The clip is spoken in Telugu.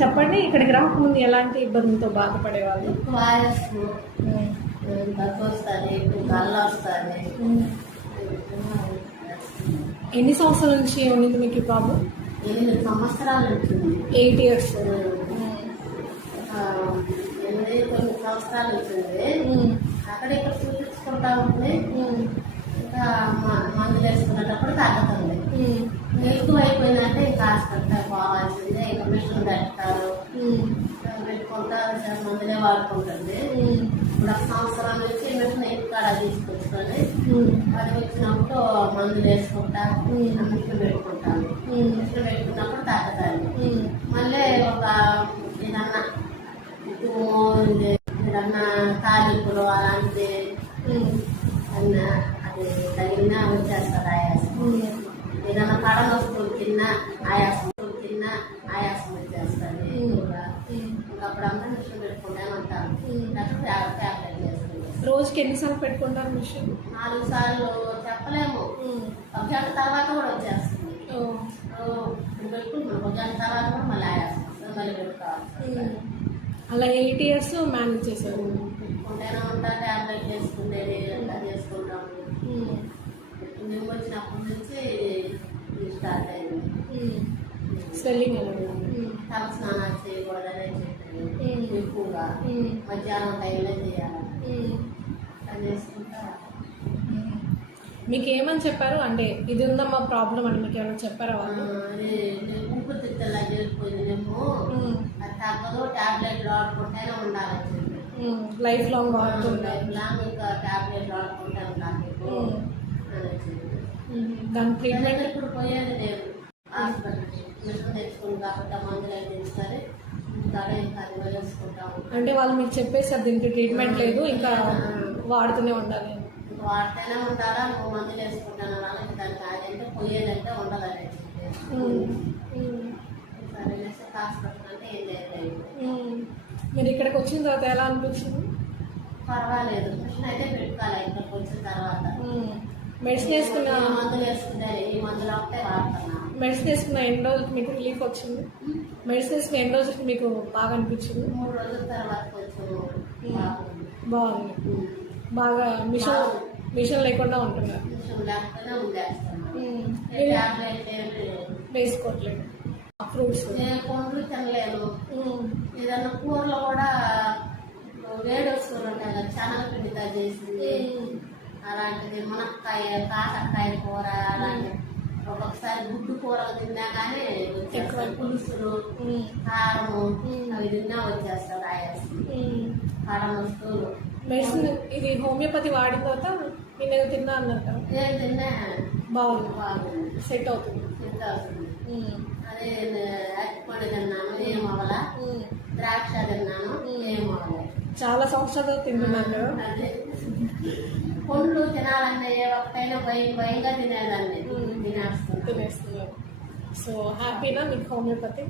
చెప్పండి, ఇక్కడికి రాకముందు ఎలాంటి ఇబ్బందులతో బాధపడేవాళ్ళు? వాయస్సు దగ్గు వస్తుంది, కళ్ళు వస్తుంది. ఎన్ని సంవత్సరాల నుంచి ఉన్నది మీకు ఈ ప్రాబ్లం? 8 సంవత్సరాలు ఉంటుంది. 8 years. 9 సంవత్సరాలు ఉంటుంది. అక్కడ ఇక్కడ చూపించుకుంటా ఉంటుంది. ఇంకా మందులు వేసుకునేటప్పుడు తగ్గుతుంది. ఎక్కువ అయిపోయిందంటే ఇంకా హాస్పిటల్ పోవాల్సిందే. ఇంకా మిషన్ పెడతారు, పెట్టుకుంటారు, మందులే వాడుకుంటుంది. ఇప్పుడు 1 సంవత్సరం నుంచి మిషన్ ఎక్కువ తీసుకొచ్చుకొని అది వచ్చినప్పుడు మందులు వేసుకుంటా మిషన్ పెట్టుకుంటాను. మిషన్ పెట్టుకున్నప్పుడు తగ్గుతుంది. మళ్ళీ ఒక ఏదన్నా తాలింపులు అలాంటిది అన్నా అది తగిలినా వచ్చేస్తుంది ఆయాసం. ఏదన్నా పడ వస్తువులు తిన్నా ఆయాసం వచ్చేస్తుంది. ఇంకప్పుడంతా మిషన్ పెట్టుకుంటామంటాను. ట్యాబ్లెట్ చేసుకుంటాం. రోజుకి ఎన్నిసార్లు పెట్టుకుంటారు మిషన్? 4 సార్లు చెప్పలేము. 1 గంట తర్వాత కూడా వచ్చేస్తుంది. పెట్టుకుంటున్నాం 1 గంట తర్వాత కూడా మళ్ళీ ఆయాసం మళ్ళీ పెట్టుకోవాలి. అలా 8 years మేనేజ్ చేశారు. పెట్టుకుంటేనే ఉంటా, ట్యాబ్లెట్ చేసుకుంటేది అట్లా చేసుకుంటాము. మేము వచ్చినప్పటి నుంచి స్టార్ట్ అయింది. స్వెల్లింగ్ తల స్నానాలు చేయకూడదనే చెప్పారు. ఎక్కువగా మధ్యాహ్నం టైంలో చేయాలి. అది చేసుకుంటా. మీకు ఏమని చెప్పారు? అంటే ఇది ఉందమ్మా ప్రాబ్లం అని మీకు ఏమైనా చెప్పారా వాళ్ళు? అది ఊపిరితిత్తులా చేరిపోయిందేమో, అది తగ్గదు, ట్యాబ్లెట్లు వాడుకుంటేనే ఉండాలని చెప్పి. లైఫ్ లాంగ్ వాడుతుంటారు. లైఫ్ లాంగ్ ఇంకా ట్యాబ్లెట్లు వాడుకుంటే ఉండాలి దాని ట్రీట్మెంట్ ఇప్పుడు పోయేది లేదు. హాస్పిటల్కి మిషన్ తెచ్చుకుని కాబట్టి మందులు అయితే ఇస్తారు. ఇంకాడే ఇంకా అది వేసుకుంటాము. అంటే వాళ్ళు మీకు చెప్పేసారు దీనికి ట్రీట్మెంట్ లేదు, ఇంకా వాడుతూనే ఉండాలి. వాడితేనే ఉండాలా, నువ్వు మందులు వేసుకుంటాను వాళ్ళకి దానికి అదంటే పోయేదంటే ఉండదని సరే హాస్పిటల్ అంటే ఏం చేయలేదు. మీరు ఇక్కడికి వచ్చిన తర్వాత ఎలా అనిపించింది? పర్వాలేదు, మిషన్ అయితే పెట్టుకోవాలి. ఇక్కడికి వచ్చిన తర్వాత మెడిసిన్ వేసుకున్న మందులు వేసుకుంటే ఈ మందులు ఒకటే వాడుతున్నా. మెడిసిన్ వేసుకున్న ఎన్ని రోజులకి మీకు రిలీఫ్ వచ్చింది? మెడిసిన్ వేసుకున్న ఎన్ని రోజులకి మీకు బాగా అనిపించింది? 3 రోజుల తర్వాత కొంచెం బాగుంది. బాగా మిషన్ లేకుండా ఉంటున్నారు. మిషన్ లేకపోయినా ఉండేస్తాను. వేసుకోవట్లేదు. ఫ్రూట్స్ పండ్లు తినలేను. ఏదన్నా కూరలో కూడా వేడి వస్తువులు ఉంటాయి కదా, శనగపిండితో చేసింది అలాంటిది, మునక్కాయ కాకరకాయ కూర అలాంటి. ఒక్కొక్కసారి గుడ్డు కూరలు తిన్నా కానీ ఎక్కువ పులుసులు కారము అవి తిన్నా వచ్చేస్తారు ఆయాసం. కారం వస్తువులు మెడిసిన్ ఇది హోమియోపతి వాడిన తర్వాత నేను తిన్నా అన్నారు కదా, ఏం తిన్నా బాగుంది, సెట్ అవుతుంది. అదే అరటిపండు తిన్నాను, ఏం అవ్వాల. ద్రాక్ష తిన్నాను, ఏం అవ్వలే. చాలా సంవత్సరాలు తింటున్నాను. అదే పండ్లు తినాలంటే ఏ ఒక్కటైనా భయంగా తినేదాన్ని. తినేస్తున్నారు. సో హ్యాపీనా మీకు హోమియోపతి?